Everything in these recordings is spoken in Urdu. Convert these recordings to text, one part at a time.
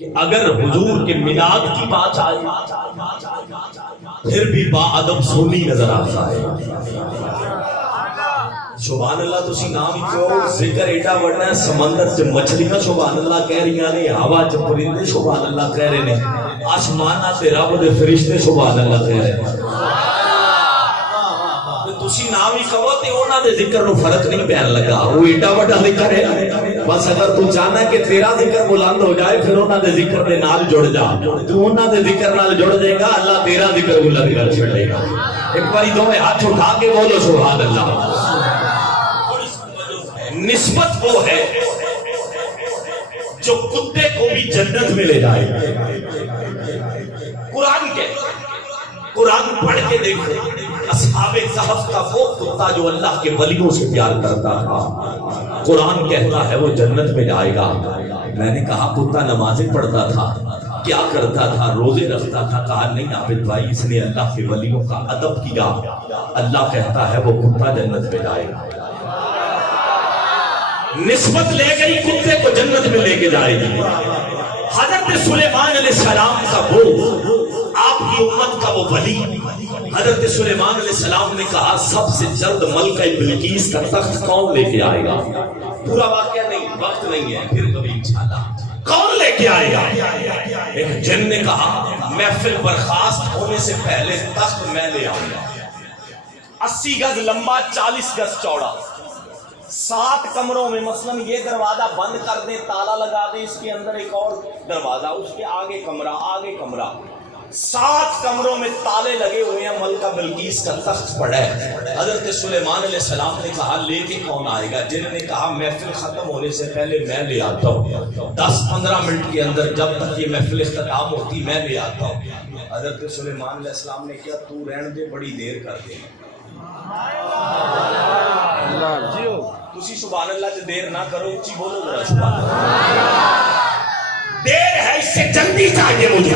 کہ اگر حضور کے میلاد کی بات آئے پھر بھی با ادب سونی نظر آتا ہے. سبحان اللہ. تسی نام کیوں ذکر ایڈا وڈا ہے. سمندر چ مچھلیاں سبحان اللہ کہہ رہی نے, ہوا چ پرندے سبحان اللہ کہہ رہے نے, آسماناں تے رب دے فرشتے سبحان اللہ کہہ رہے ہیں. تسی نام ہی کہو تے انہاں دے ذکر نو فرق نہیں پین لگا. وہ ایڈا وڈا ذکر ہے. بس اگر تو چاہنا ہے کہ تیرا ذکر بلند ہو جائے پھر انہاں دے ذکر دے نال جڑ جا. تو انہاں دے ذکر نال جڑ جائے گا, اللہ تیرا ذکر بلند کر چھڑے گا. ایک باری دوویں ہاتھ اٹھا کے بولو سبحان اللہ. نسبت وہ ہے جو کتے کو بھی جنت میں لے جائے. قرآن پڑھ کے دیکھو, اصحاب کہف کا وہ کتا جو اللہ کے ولیوں سے پیار کرتا تھا, قرآن کہتا ہے وہ جنت میں جائے گا. میں نے کہا کتا نمازیں پڑھتا تھا, کیا کرتا تھا, روزے رکھتا تھا. کہا نہیں عابد بھائی, اس نے اللہ کے ولیوں کا ادب کیا. اللہ کہتا ہے وہ کتا جنت میں جائے گا. نسبت لے گئی کتے کو جنت میں لے کے جائے گی. حضرت سلیمان علیہ السلام کا وہ آپ کی امت کا وہ ولی, حضرت سلیمان علیہ السلام نے کہا سب سے جلد ملکہ بلقیس کا تخت کون لے کے آئے گا. پورا واقعہ نہیں, وقت نہیں ہے, پھر کبھی انشاءاللہ. کون لے کے آئے گا؟ ایک جن نے کہا محفل برخاست ہونے سے پہلے تخت میں لے آؤں گا. 80 گز لمبا, 40 گز چوڑا, 7 کمروں میں. مثلا یہ دروازہ بند کر دیں, تالا لگا دیں, اس کے اندر ایک اور دروازہ, اس کے آگے کمرہ, آگے کمرہ, 7 کمروں میں تالے لگے ہوئے ہیں. ملکہ بلقیس کا تخت پڑا ہے. حضرت سلیمان علیہ السلام نے کہا لے کے کون آئے گا؟ جنہوں نے کہا محفل ختم ہونے سے پہلے میں لے آتا ہوں. 10-15 منٹ کے اندر جب تک یہ محفل اختتام ہوتی میں لے آتا ہوں. حضرت سلیمان علیہ السلام نے کیا تو رہن دے, بڑی دیر کر دے. تسی سبحان اللہ سے دیر نہ کرو, اچھی بولو ذرا سبحان اللہ. دیر ہے, اس سے جلدی چاہیے مجھے.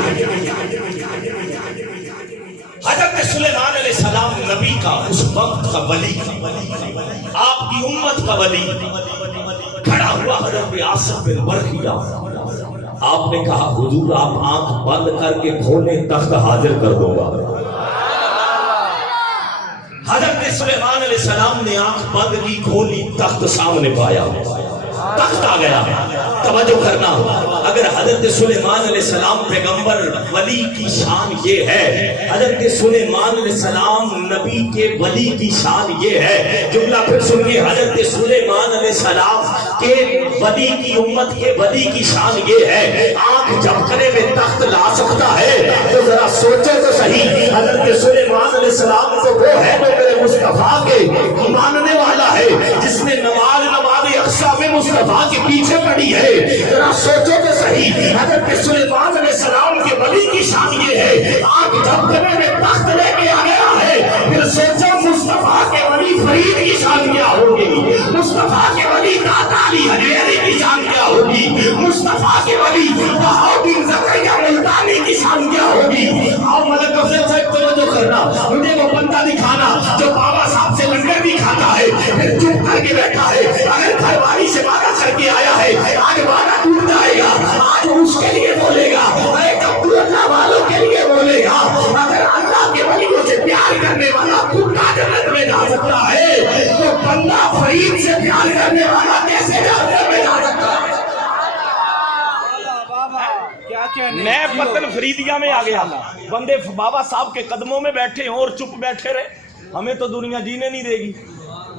حضرت سلیمان علیہ السلام نبی کا, اس وقت کا ولی, آپ کی امت کا ولی کھڑا ہوا. حضرت آصف بن برخیہ, آپ نے کہا حضور آپ آنکھ بند کر کے کھولیں, تخت حاضر کر دوں گا. حضرت سلیمان علیہ السلام نے آنکھ بند کی, کھولی, تخت سامنے پایا, تخت آ گیا. توجہ کرنا, اگر حضرت سلیمان علیہ السلام پیغمبر ولی کی شان یہ ہے, حضرت سلیمان علیہ السلام نبی کے ولی کی شان یہ ہے. جملہ پھر سنیے, حضرت سلیمان علیہ السلام کے ولی کی امت کے ولی کی شان یہ ہے, آنکھ جھپکنے میں تخت لا سکتا ہے. تو ذرا سوچے تو صحیح, حضرت سلیمان علیہ السلام تو وہ ہے جو میرے مصطفیٰ کے ماننے والا ہے, جس نے نماز اقصیٰ میں مصطفیٰ کے پیچھے پڑی ہے. ذرا سوچو تو صحیح, حضرت سلیمان علیہ السلام کے ولی کی شان یہ ہے, آنکھ جھپکنے میں تخت لے کے آ گیا ہے. پھر سوچو مصطفیٰ کے ولی فرید کی شان کیا ہوگی, مصطفیٰ کے ولی داتا علی حجویری کی شان کیا ہوگی, مصطفیٰ کے ولی بہاؤدین زکریا ملتانی کی شان کیا ہوگی. آؤ ملک افضل صاحب توجہ کرنا, مجھے وہ بندہ دکھانا جو بابا صاحب سے لنگر بھی کھاتا ہے پھر چپ کر کے بیٹھا ہے. اگر گھر والی سے وعدہ کر کے آیا ہے, آج وعدہ ٹوٹ جائے گا, آج اس کے لیے بولے گا, ڈاکٹر اللہ والوں کے لیے بولے گا. اگر اللہ کے ولیوں سے پیار کرنے والا کتا جنت میں جا سکتا ہے تو بندہ فرید سے پیار کرنے والا کیسے جنت میں جا سکتا ہے؟ میں پتن فریدیہ میں آ گیا, بندے بابا صاحب کے قدموں میں بیٹھے ہوں اور چپ بیٹھے رہے. ہمیں تو دنیا جینے نہیں دے گی.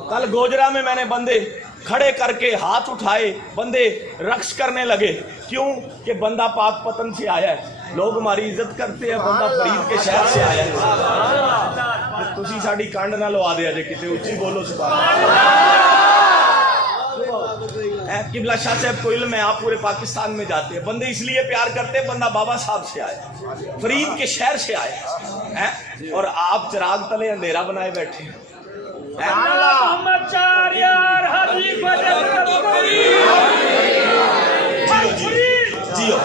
کل گوجرا میں میں نے بندے کھڑے کر کے ہاتھ اٹھائے, بندے رقص کرنے لگے. کیوں کہ بندہ پاک پتن سے آیا ہے, لوگ ہماری عزت کرتے ہیں, بندہ فرید کے شہر سے آیا ہے. تسی ساڑی کانڈ نہ لوا دیا جے کتے, اچھی بولو سبحان اللہ. قبلہ شاہ صاحب کو علم ہے, آپ پورے پاکستان میں جاتے ہیں, بندے اس لیے پیار کرتے ہیں, بندہ بابا صاحب سے آیا, فرید کے شہر سے آیا, اور آپ چراغ تلے اندھیرا بنائے بیٹھے ہیں. محمد چار یار حبیب جیو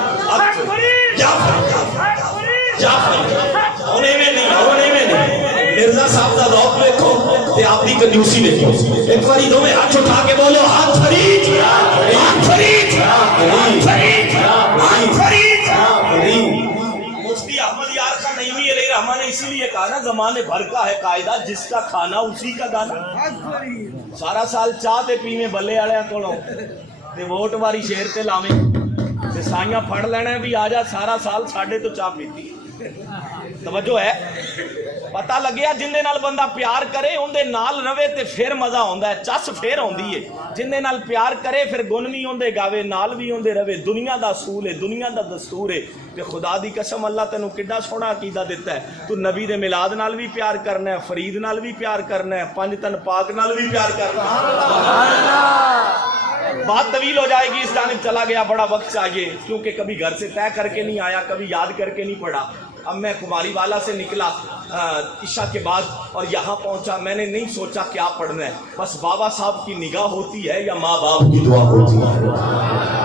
ہونے میں نہیں, مرزا صاحب کا ذوق دیکھو تے آپ کی کنجوسی دیکھو. ایک باری دو میں ہاتھ اٹھا کے بولو, ہاتھ فرید, ہاتھ فرید, ہاتھ فرید, ہاتھ فرید. علماء نے اسی لیے کہا نا زمانے بھر کا ہے قاعدہ جس کا کھانا اسی کا گانا. سارا سال چاہ تے پیویں بلے والے کولوں تے ووٹ واری شیر تے لاویں تے سائیاں پھڑ لینا بھی آ جا سارا سال ساڈے تو چاہ پیتی. توجہ ہے. پتہ لگیا جن دے نال بندہ پیار کرے ان دے نال رہے تے پھر مزہ ہوندا ہے, چس پھر ہوندی ہے. جن دے نال پیار کرے پھر گن بھی ہوندے گاوے نال بھی ہوندے رہے. دنیا دا اصول ہے, دنیا دا دستور ہے. تے خدا دی قسم اللہ تینوں کڈا سوہنا عقیدہ دیتا ہے. تو نبی دے میلاد نال بھی پیار کرنا ہے, فرید نال بھی پیار کرنا ہے, پنج تن پاک نال بھی پیار کرنا ہے. بات طویل ہو جائے گی, اس جانب چلا گیا, بڑا وقت چاہیے کیونکہ کبھی گھر سے طے کر کے نہیں آیا, کبھی یاد کر کے نہیں پڑھا. اب میں کماری والا سے نکلا عشاء کے بعد اور یہاں پہنچا, میں نے نہیں سوچا کیا پڑھنا ہے, بس بابا صاحب کی نگاہ ہوتی ہے یا ماں باپ کی دعا ہوتی ہے.